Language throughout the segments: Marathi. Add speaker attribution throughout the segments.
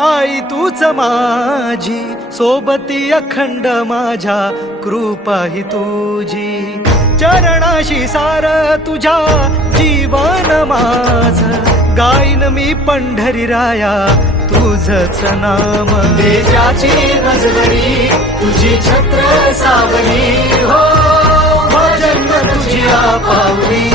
Speaker 1: आई तूच माझी सोबती अखंड माझ्या कृपा ही तुझी. चरणाशी सार तुझ्या जीवन माझ. गाईन मी पंढरी राया तुझच नाम. देशाची नजरी तुझी छत्र सावली. हो, हो भजन तुझी पावली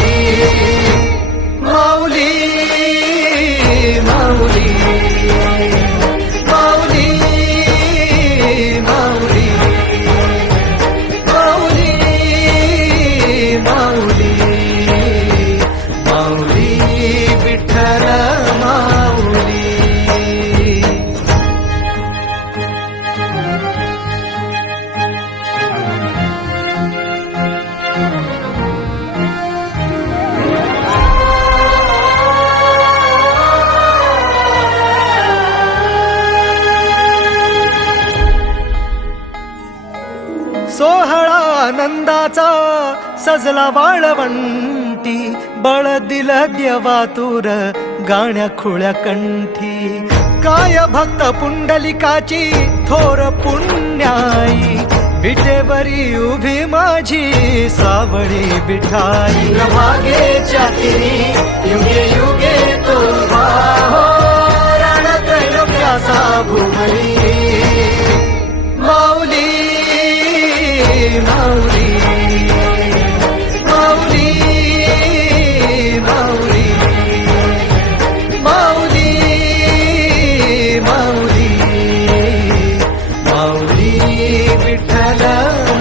Speaker 1: आनंदाचा सजला वाळवंटी बळ दिल देवा तूर गाण्या खुळ्या कंठी. काय भक्त पुंडलिकाची थोर पुण्याई विटेवरी उभी माझी सावळी बिठाई मागे युगे युगे तो विठ्ठल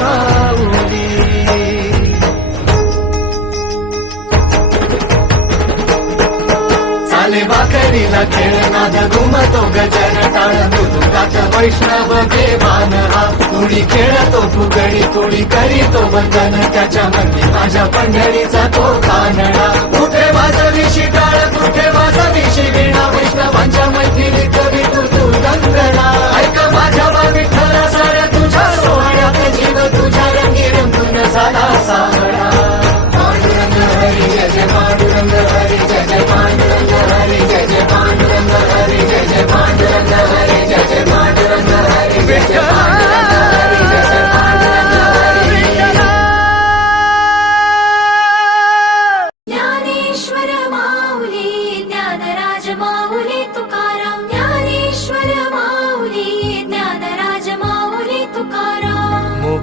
Speaker 1: माऊली. चाले बाकरीला खेळ घुमतो गजर टाळ. मृदुकात वैष्णव देवान हा. कुणी खेळतो फुगडी कुणी करीतो वंदन. त्याच्या मनी माझ्या पंढरीचा तो कानडा कुठे वाजवी